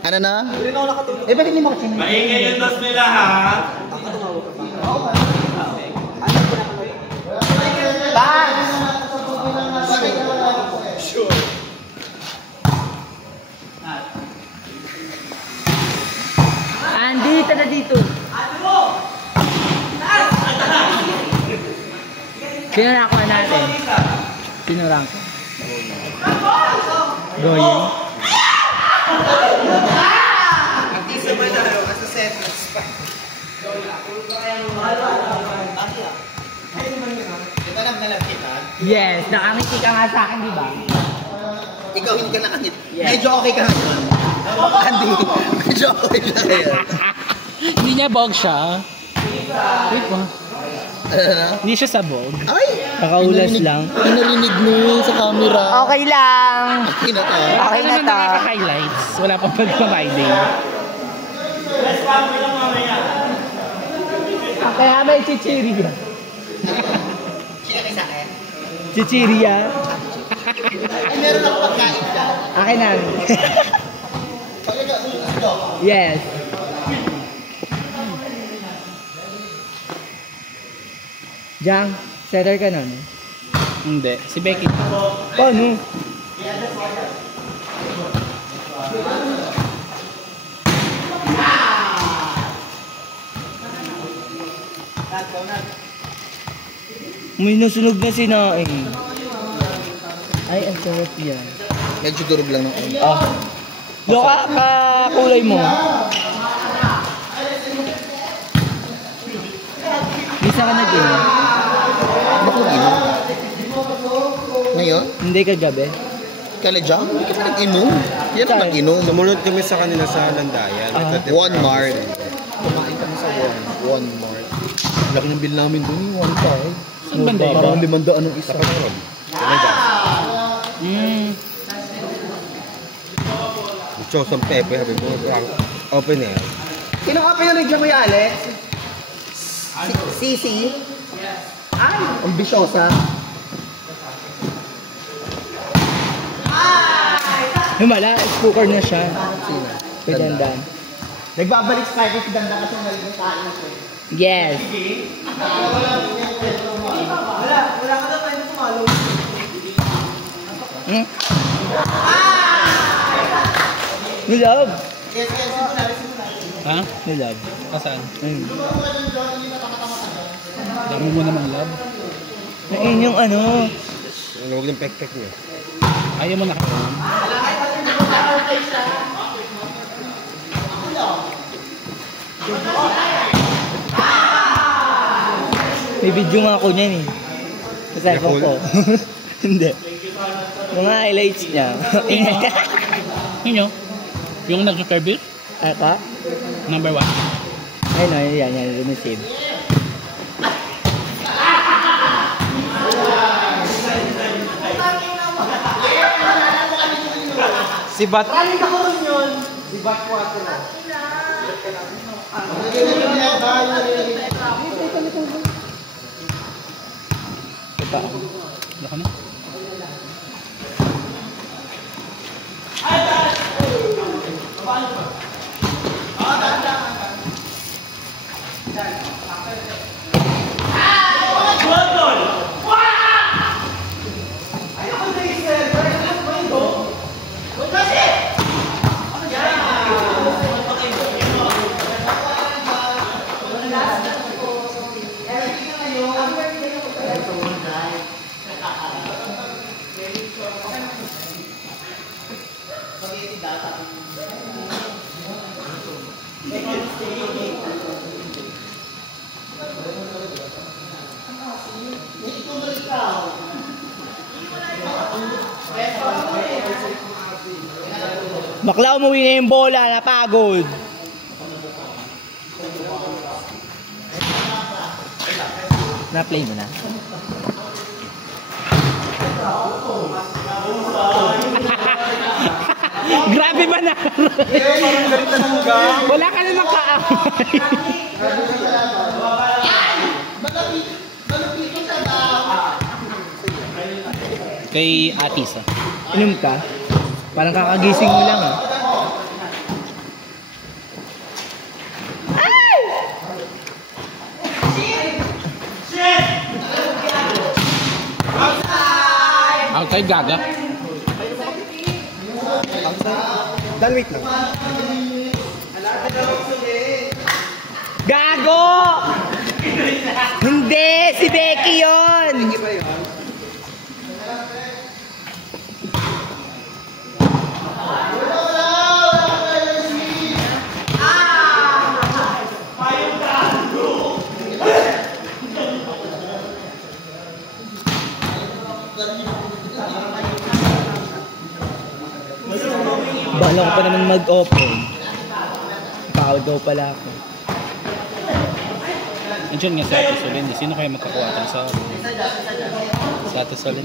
Ano na? Hindi na ako nakatulog. Eh, bakit hindi mo kasi? Maingay yung dos nila, ha? Tumawag ka pa. Oo ba? Ano po na kami? Bang! Sure. Andito na dito. Sino nakuha natin? Sino rank? Going. Isa mo na rin kasi set na spy. Ito lang nalang kita. Yes, nakangiti ka nga sa akin, di ba? Ikaw hindi ka nakangit. Yes. Medyo okay ka ngayon. Andy, medyo okay siya ngayon. Hindi niya bog siya. Wait mo. Hindi siya sabog. Ay! Kakaulas lang. Pinarinig mo yun sa camera. Okay lang. Okay na to. Okay na naman to. nakaka-highlights. Wala pang pag-providing. Kaya may chichirya. Sino kayo sa akin? Chichirya. Ay, meron ako pagkain dyan. Akin na. Yes. Jang, setter ka nun. Hindi. Si Becky. Paano? May nasunog na sinaing. Ay, ang sarap yan. Medyo durog lang ng ulo. Ah. Loka, kulay mo. Bisa ka nag-in? Bakit nag-inom? Ngayon? Hindi kagabi. Kala dyan? Hindi ka pa nag-inom. Yan ang nag-inom. Sumunod kami sa kanila sa Landayan. One Mart. Kumain kami sa One Mart. Laki ng bill namin doon, 1.5. Saan banda iba? Parang 500 ang isa. Chosong Pepe, habi mo. Open air. Sino ka pinarigyan mo yung Alex? Sisi? Ay, ambisyosa. Himala, cooker na siya. Pidandan. Nagbabalik spike si Danda kasi nalimutaan na siya. Yes. Wala ka na pwede tumalo. Hmm? Nilab. Yes, simula. Ha? Nilab. Kasaan? Hmm. Dami mo naman love. Ayun yung ano. Huwag yung pek-pek niya. Ayaw mo nakakaroon. May video nga ako niyan eh. Sa cellphone ko. Hindi. Mga highlights niya. Yun yun. Yung nag-curve it? Aka? Number 1. Ayun o, yan. Receive. Si Bat. Ito. Laka na. Bakla, umuwi na yung bola, napagod. Na-play mo na? Grabe ba na? Wala ka na nakaamay. Kay Atis ah. Inom ka? Parang kakagising mo lang ah. Kay Gaga. Dan, wait lang. Gago! Hindi! Si Becky yun! Bala ko pa naman mag-open. Pawag daw pala ako. Nandiyan nga si Ate Solin. Sino kaya makakuha sa si Ate Solin?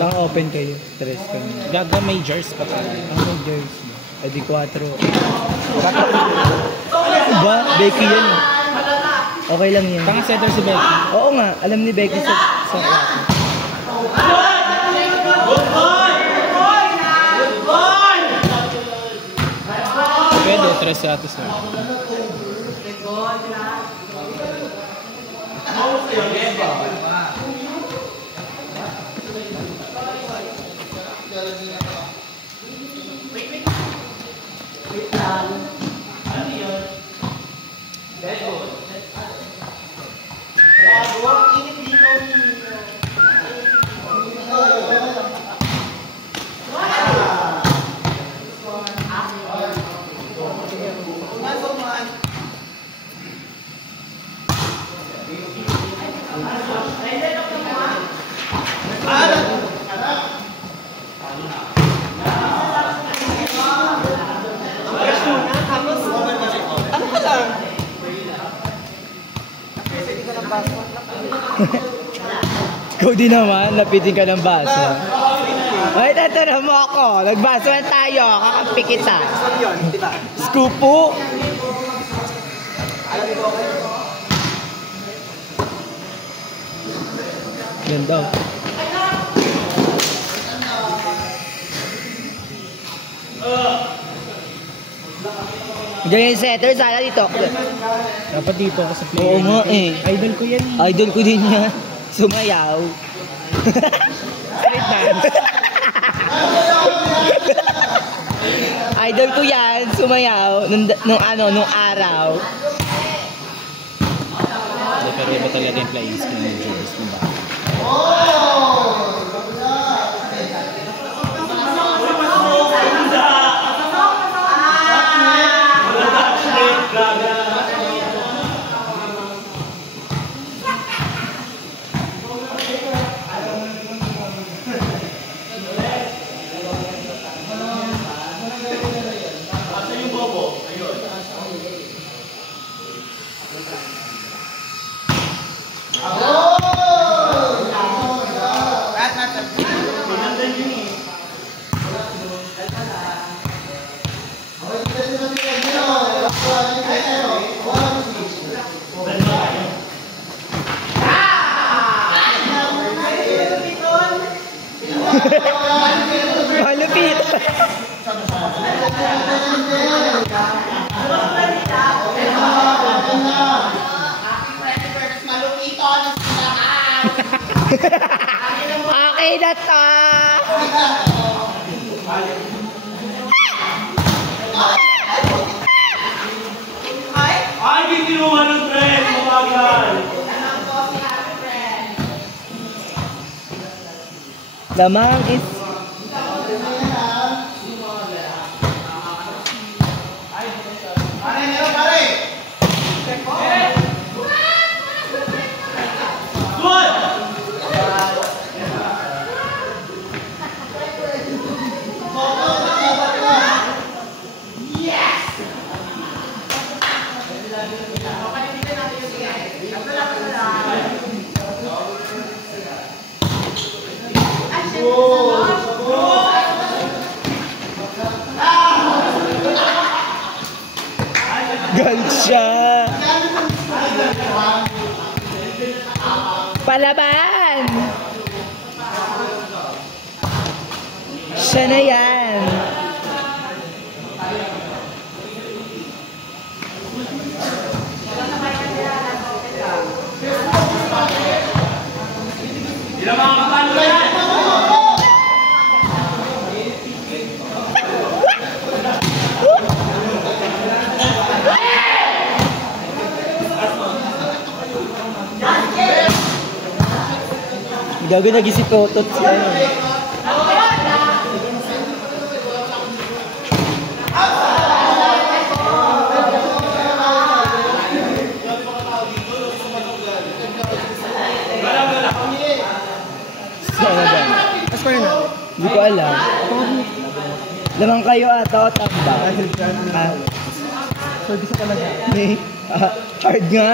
Lang open kayo. Stress kayo. Gaga may jars pa tayo. Ang may jersey. Adi 4. Diba? Becky yun. Okay lang yan. Tanga setter si Becky. Oo nga. Alam ni Becky sa Pwede, tres si Ate Solin. Ikaw din naman, lapitin ka ng baso. Ay, tatara mo ako. Nagbasuhan tayo. Kakampi kita. Scoop po. Yan daw. Diyan yung setter, sana dito. Dapat dito ako sa play. Oo nga eh. Idol ko yan. Idol ko din yan. Sumayaw. Street dance. Idol ko yan, sumayaw nung araw. Pero iba talaga yung playing skill ng Jules. Malupit. Okay na to. Ay, gitinuhan ng tren, mabagal. Lamang is gansya. Palaban. Siya na yan. Ilang mga kapalo yan? Gago nag-isip ko, tot siya. Sana ba? Mas pa rin na. Hindi ko alam. Lamang kayo ata o tamba? Ah, Service na talaga. hard nga.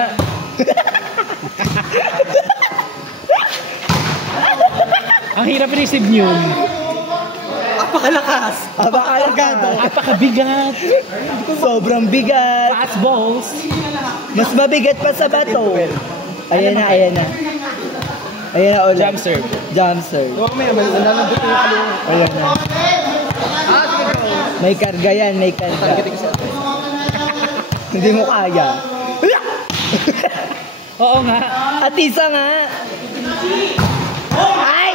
Ang hirap i-receive yun. Apakalakas. Apakabigat. Sobrang bigat. Fast balls. Mas mabigat pa sa bato. Ayan na, ayan na. Ayan na ulit. Jump serve. Jump serve. Huwag may amal. Nananabot yung kalungan. Ayan na. May karga yan, may karga. Hindi mo kaya. Oo nga. At isa nga. Ay!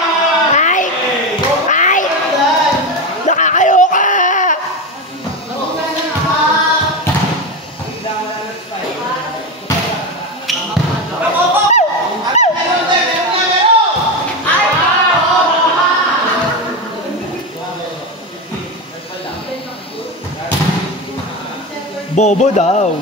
Ay! Ay! Nakakaloka! Bobo daw.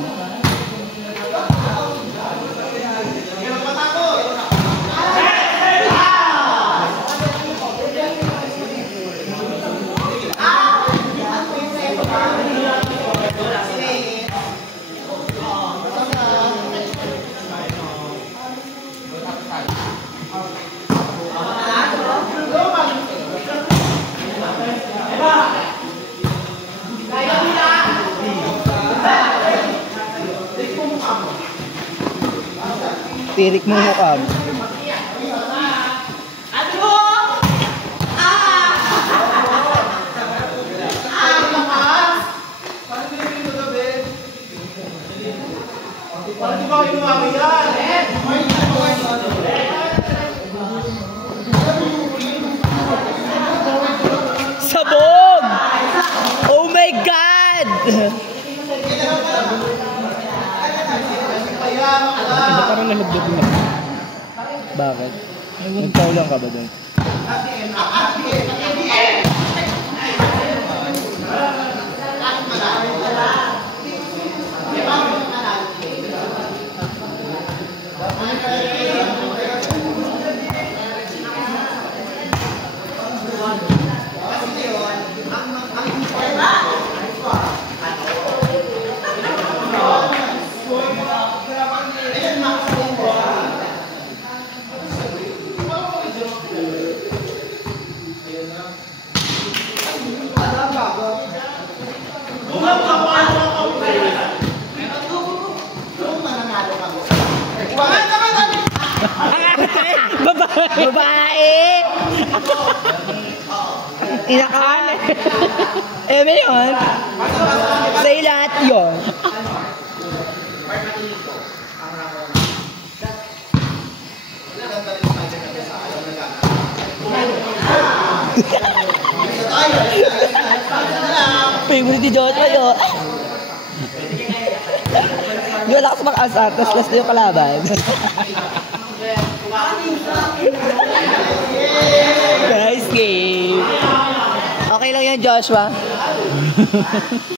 Tirik mo mukha mo. Sabog! Oh my God! Hindi parang nalagdag na. Bakit? Nagpaulang ka ba doon? Babae! Inaka! Eh, may yun? Sa'yo lahat yun. Favorite ni Jojo yun. Hindi wala ka mag-asar, tapos last na yung kalaban. Nice game. Okay lang yan, Joshua.